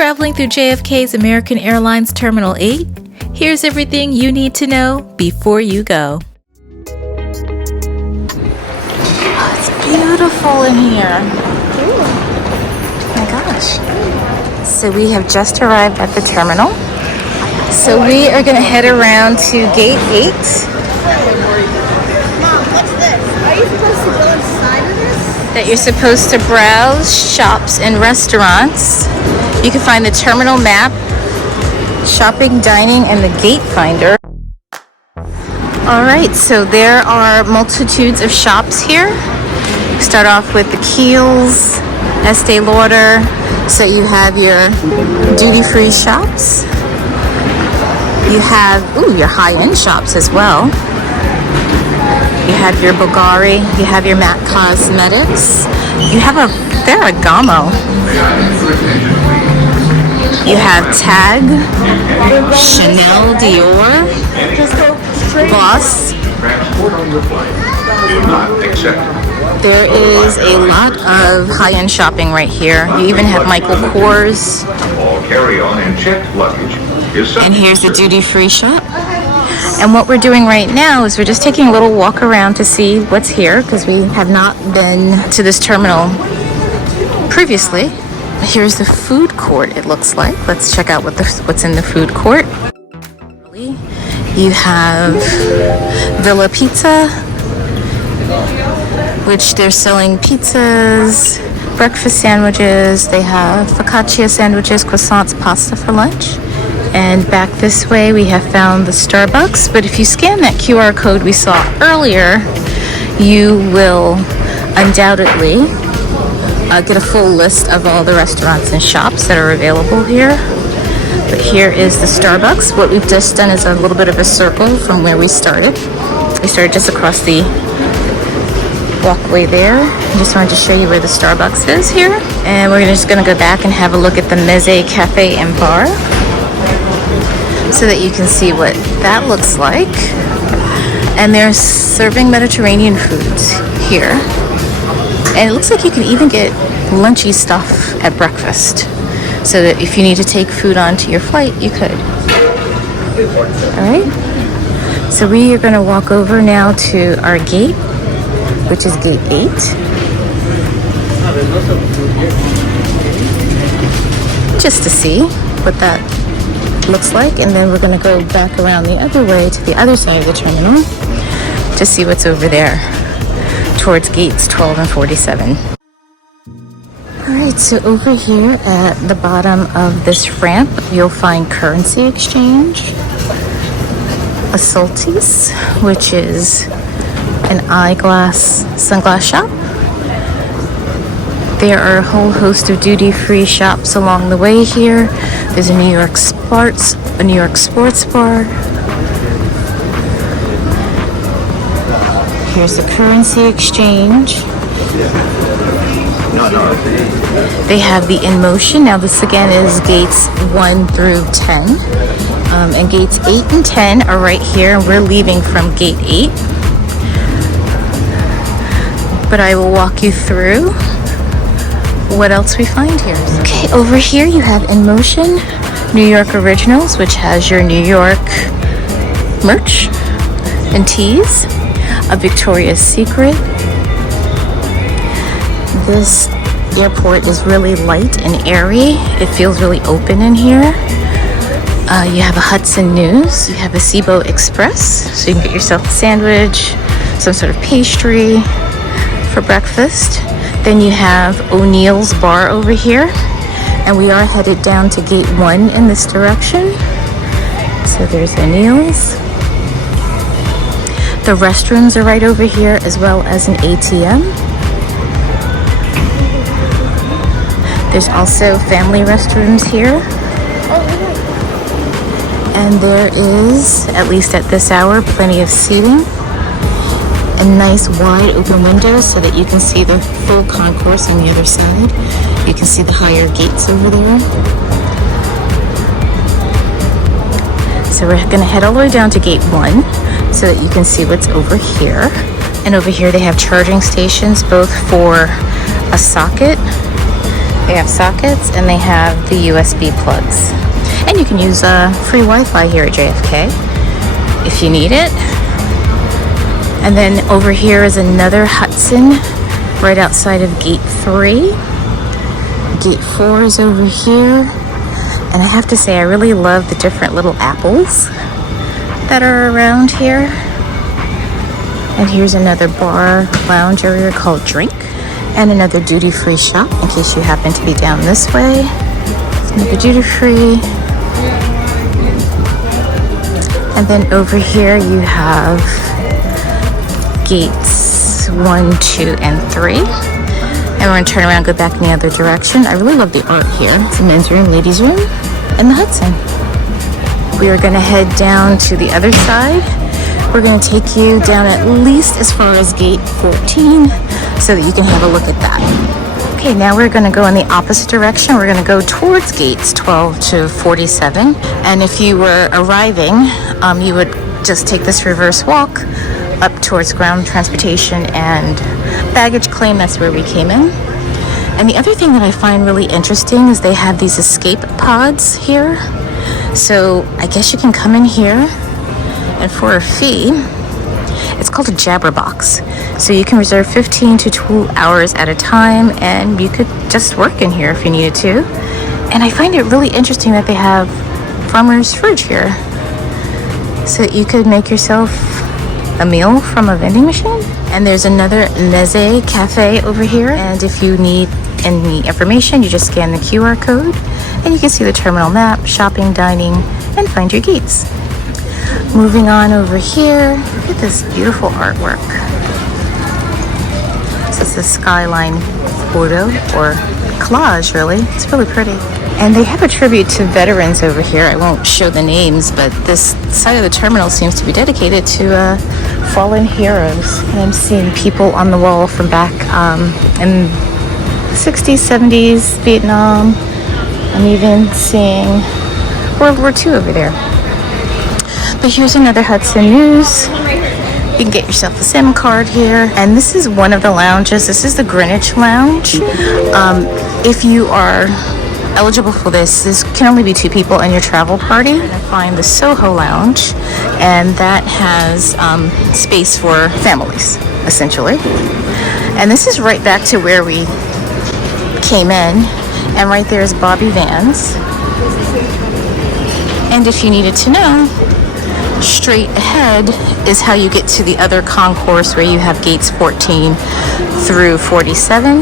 Traveling through JFK's American Airlines Terminal 8, here's everything you need to know before you go. Oh, it's beautiful in here. Oh my gosh. So we have just arrived at the terminal. So we are going to head around to Gate 8. Mom, what's this? Are you supposed to go inside of this? That you're supposed to browse shops and restaurants. You can find the terminal map, shopping, dining, and the gate finder. All right, so there are multitudes of shops here. Start off with the Kiehl's, Estee Lauder. So you have your duty-free shops. You have, your high-end shops as well. You have your Bulgari, you have your MAC Cosmetics, you have a Ferragamo, you have Tag, Chanel, Dior, Boss. There is a lot of high-end shopping right here. You even have Michael Kors. All carry-on and checked luggage is And here's the duty-free shop. And what we're doing right now is we're just taking a little walk around to see what's here because we have not been to this terminal previously. Here's the food court, it looks like. Let's check out what's in the food court. You have Villa Pizza, which they're selling pizzas, breakfast sandwiches. They have focaccia sandwiches, croissants, pasta for lunch. And back this way we have found the Starbucks, but if you scan that QR code we saw earlier, you will undoubtedly get a full list of all the restaurants and shops that are available here. But here is the Starbucks. What we've just done is a little bit of a circle from where we started. We started just across the walkway there. I just wanted to show you where the Starbucks is here. And we're just gonna go back and have a look at the Meze Cafe and Bar, so that you can see what that looks like. And they're serving Mediterranean foods here. And it looks like you can even get lunchy stuff at breakfast. So that if you need to take food onto your flight, you could. All right. So we are gonna walk over now to our gate, which is gate 8. Just to see what that looks like, and then we're going to go back around the other way to the other side of the terminal to see what's over there towards gates 12 and 47. Alright, so over here at the bottom of this ramp you'll find currency exchange, a Salties, which is an sunglass shop. There are a whole host of duty-free shops along the way here. There's a New York sports bar. Here's the currency exchange. They have the In Motion. Now this again is gates 1 through 10. And gates 8 and 10 are right here, and we're leaving from gate 8. But I will walk you through what else we find here. Okay, over here you have In Motion, New York Originals, which has your New York merch and tees, a Victoria's Secret. This airport is really light and airy. It feels really open in here. You have a Hudson News, you have a Cibo Express, so you can get yourself a sandwich, some sort of pastry for breakfast. Then you have O'Neill's Bar over here, and we are headed down to gate 1 in this direction. So there's O'Neill's. The restrooms are right over here, as well as an ATM. There's also family restrooms here. And there is, at least at this hour, plenty of seating. A nice wide open window so that you can see the full concourse on the other side. You can see the higher gates over there. So we're going to head all the way down to gate 1 so that you can see what's over here. And over here they have charging stations both for a socket They have sockets and they have the USB plugs. And you can use free Wi-Fi here at JFK if you need it. And then over here is another Hudson right outside of gate 3. Gate 4 is over here. And I have to say, I really love the different little apples that are around here. And here's another bar lounge area called Drink. And another duty-free shop in case you happen to be down this way. Another duty-free. And then over here you have gates 1, 2, and 3. And we're gonna turn around and go back in the other direction. I really love the art here. It's a men's room, ladies' room, and the Hudson. We are gonna head down to the other side. We're gonna take you down at least as far as gate 14 so that you can have a look at that. Okay, now we're gonna go in the opposite direction. We're gonna go towards gates 12 to 47. And if you were arriving, you would just take this reverse walk up towards ground transportation and baggage claim. That's where we came in. And the other thing that I find really interesting is they have these escape pods here. So I guess you can come in here and for a fee, it's called a jabber box. So you can reserve 15 to 2 hours at a time and you could just work in here if you needed to. And I find it really interesting that they have farmer's fridge here. So you could make yourself a meal from a vending machine. And there's another Neze cafe over here. And if you need any information, you just scan the QR code and you can see the terminal map, shopping, dining, and find your gates. Moving on over here, look at this beautiful artwork. This is the skyline photo or collage, really. It's really pretty. And they have a tribute to veterans over here. I won't show the names, but this side of the terminal seems to be dedicated to fallen heroes. And I'm seeing people on the wall from back in the 60s, 70s, Vietnam. I'm even seeing World War II over there. But here's another Hudson News. You can get yourself a SIM card here. And this is one of the lounges. This is the Greenwich Lounge. If you are eligible for this can only be 2 people in your travel party. And I find the Soho Lounge, and that has space for families, essentially. And this is right back to where we came in. And right there is Bobby Vans. And if you needed to know, straight ahead is how you get to the other concourse where you have gates 14 through 47.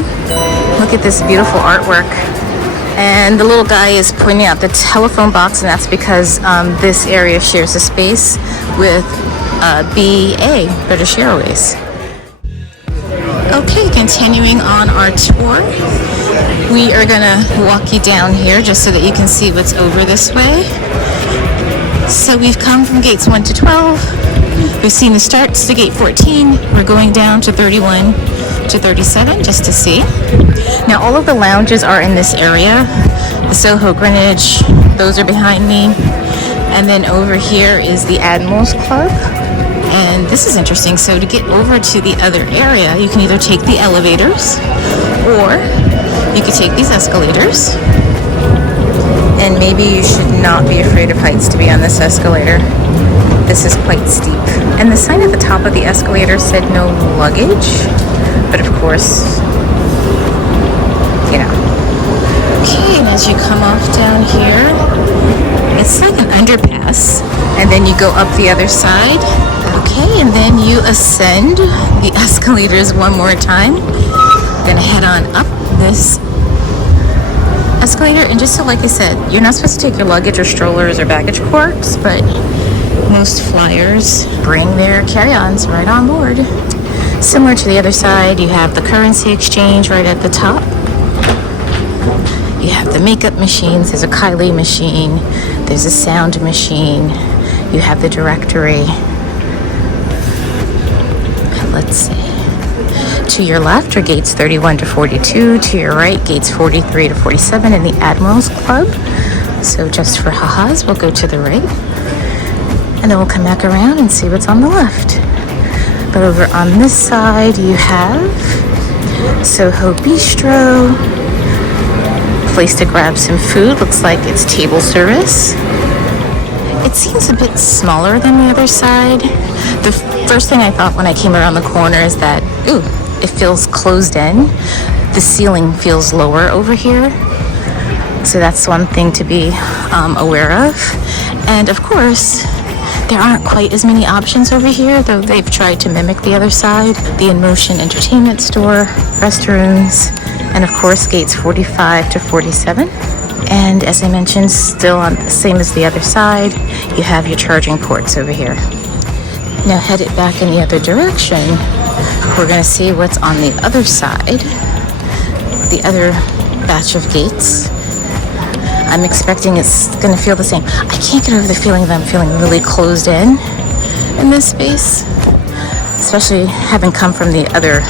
Look at this beautiful artwork. And the little guy is pointing out the telephone box, and that's because this area shares a space with BA, British Airways. Okay, continuing on our tour. We are gonna walk you down here just so that you can see what's over this way. So we've come from gates 1 to 12. We've seen the starts to gate 14. We're going down to 31 to 37 just to see. Now all of the lounges are in this area. The Soho, Greenwich, those are behind me. And then over here is the Admirals Club. And this is interesting. So to get over to the other area, you can either take the elevators or you could take these escalators. And maybe you should not be afraid of heights to be on this escalator. This is quite steep. And the sign at the top of the escalator said no luggage. But of course, you know. Okay, and as you come off down here, it's like an underpass. And then you go up the other side. Okay, and then you ascend the escalators one more time. Gonna head on up this escalator, and just so like I said, you're not supposed to take your luggage or strollers or baggage corks, but most flyers bring their carry-ons right on board. Similar to the other side, you have the currency exchange right at the top. You have the makeup machines, there's a Kylie machine, there's a sound machine, you have the directory. Let's see. To your left are gates 31 to 42. To your right, gates 43 to 47 in the Admirals Club. So just for ha-has, we'll go to the right. And then we'll come back around and see what's on the left. But over on this side, you have Soho Bistro. place to grab some food. Looks like it's table service. It seems a bit smaller than the other side. The first thing I thought when I came around the corner is that, ooh, it feels closed in. The ceiling feels lower over here. So that's one thing to be aware of. And of course, there aren't quite as many options over here, though they've tried to mimic the other side. The in-motion entertainment store, restrooms, and of course gates 45 to 47. And as I mentioned, still on the same as the other side, you have your charging ports over here. Now headed back in the other direction, we're going to see what's on the other side, the other batch of gates. I'm expecting it's going to feel the same. I can't get over the feeling that I'm feeling really closed in this space, especially having come from the other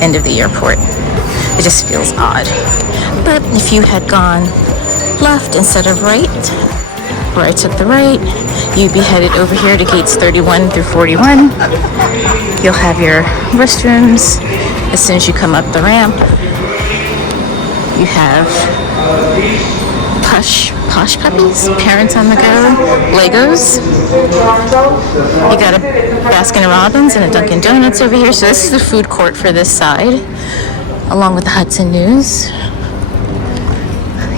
end of the airport. It just feels odd. But if you had gone left instead of right, where I took the right, you'd be headed over here to gates 31 through 41. You'll have your restrooms as soon as you come up the ramp. You have posh puppies, parents on the go, Legos. You got a Baskin Robbins and a Dunkin' Donuts over here. So this is the food court for this side, along with the Hudson News.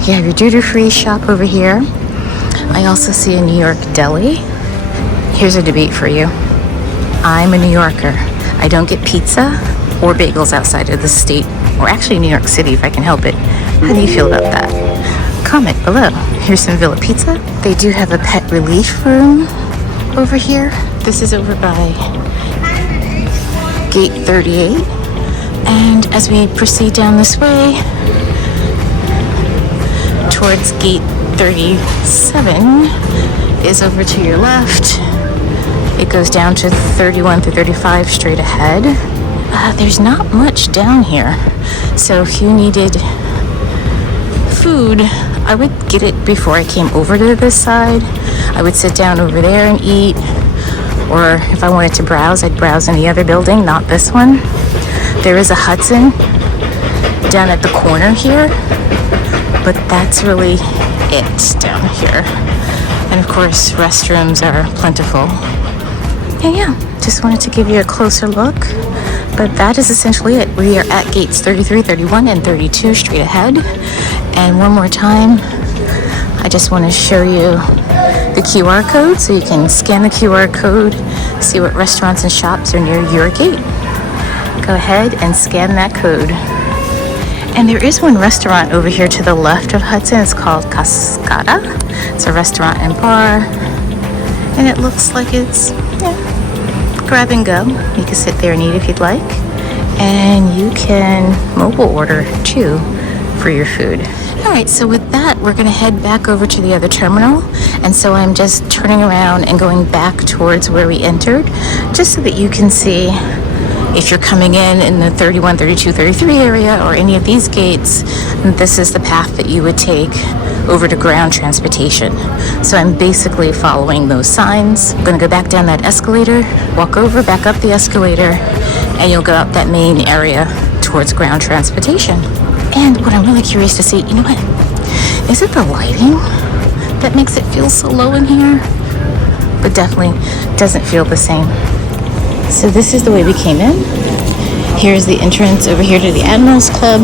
You have your duty-free shop over here. I also see a New York Deli. Here's a debate for you. I'm a New Yorker. I don't get pizza or bagels outside of the state, or actually New York City if I can help it. How do you feel about that? Comment below. Here's some Villa Pizza. They do have a pet relief room over here. This is over by gate 38. And as we proceed down this way towards gate 37 is over to your left. It goes down to 31 through 35 straight ahead. There's not much down here. So if you needed food, I would get it before I came over to this side. I would sit down over there and eat. Or if I wanted to browse, I'd browse in the other building, not this one. There is a Hudson down at the corner here, but that's really it down here. And of course, restrooms are plentiful. And yeah, just wanted to give you a closer look. But that is essentially it. We are at gates 33, 31, and 32 straight ahead. And one more time, I just want to show you the QR code so you can scan the QR code, see what restaurants and shops are near your gate. Go ahead and scan that code. And there is one restaurant over here to the left of Hudson. It's called Cascata. It's a restaurant and bar. And it looks like it's grab and go. You can sit there and eat if you'd like. And you can mobile order too for your food. Alright, so with that, we're going to head back over to the other terminal. And so I'm just turning around and going back towards where we entered, just so that you can see if you're coming in the 31, 32, 33 area or any of these gates, this is the path that you would take over to ground transportation. So I'm basically following those signs. I'm going to go back down that escalator, walk over, back up the escalator, and you'll go out that main area towards ground transportation. And what I'm really curious to see, you know what? Is it the lighting that makes it feel so low in here? But definitely doesn't feel the same. So this is the way we came in. Here's the entrance over here to the Admirals Club.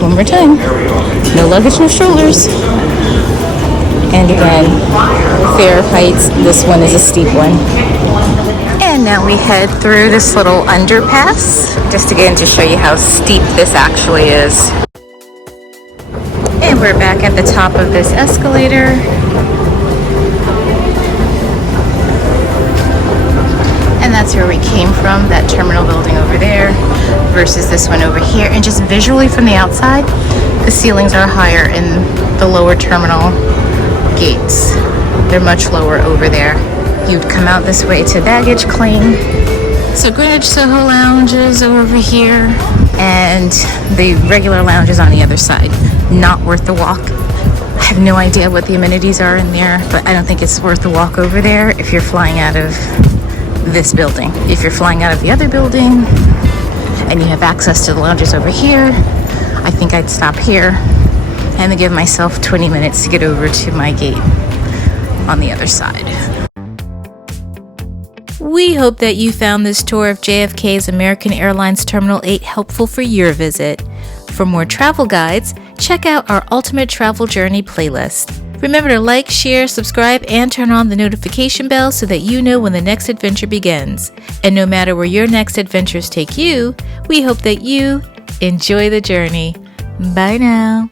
One more time. No luggage, no strollers. And again, fair of heights. This one is a steep one. And now we head through this little underpass, just again to show you how steep this actually is. And we're back at the top of this escalator. And that's where we came from, that terminal building over there versus this one over here. And just visually from the outside, the ceilings are higher in the lower terminal gates. They're much lower over there. You'd come out this way to baggage claim. So Greenwich Soho lounges over here, and the regular lounges on the other side. Not worth the walk. I have no idea what the amenities are in there, but I don't think it's worth the walk over there if you're flying out of this building. If you're flying out of the other building and you have access to the lounges over here, I think I'd stop here and then give myself 20 minutes to get over to my gate on the other side. We hope that you found this tour of JFK's American Airlines Terminal 8 helpful for your visit. For more travel guides, check out our Ultimate Travel Journey playlist. Remember to like, share, subscribe, and turn on the notification bell so that you know when the next adventure begins. And no matter where your next adventures take you, we hope that you enjoy the journey. Bye now.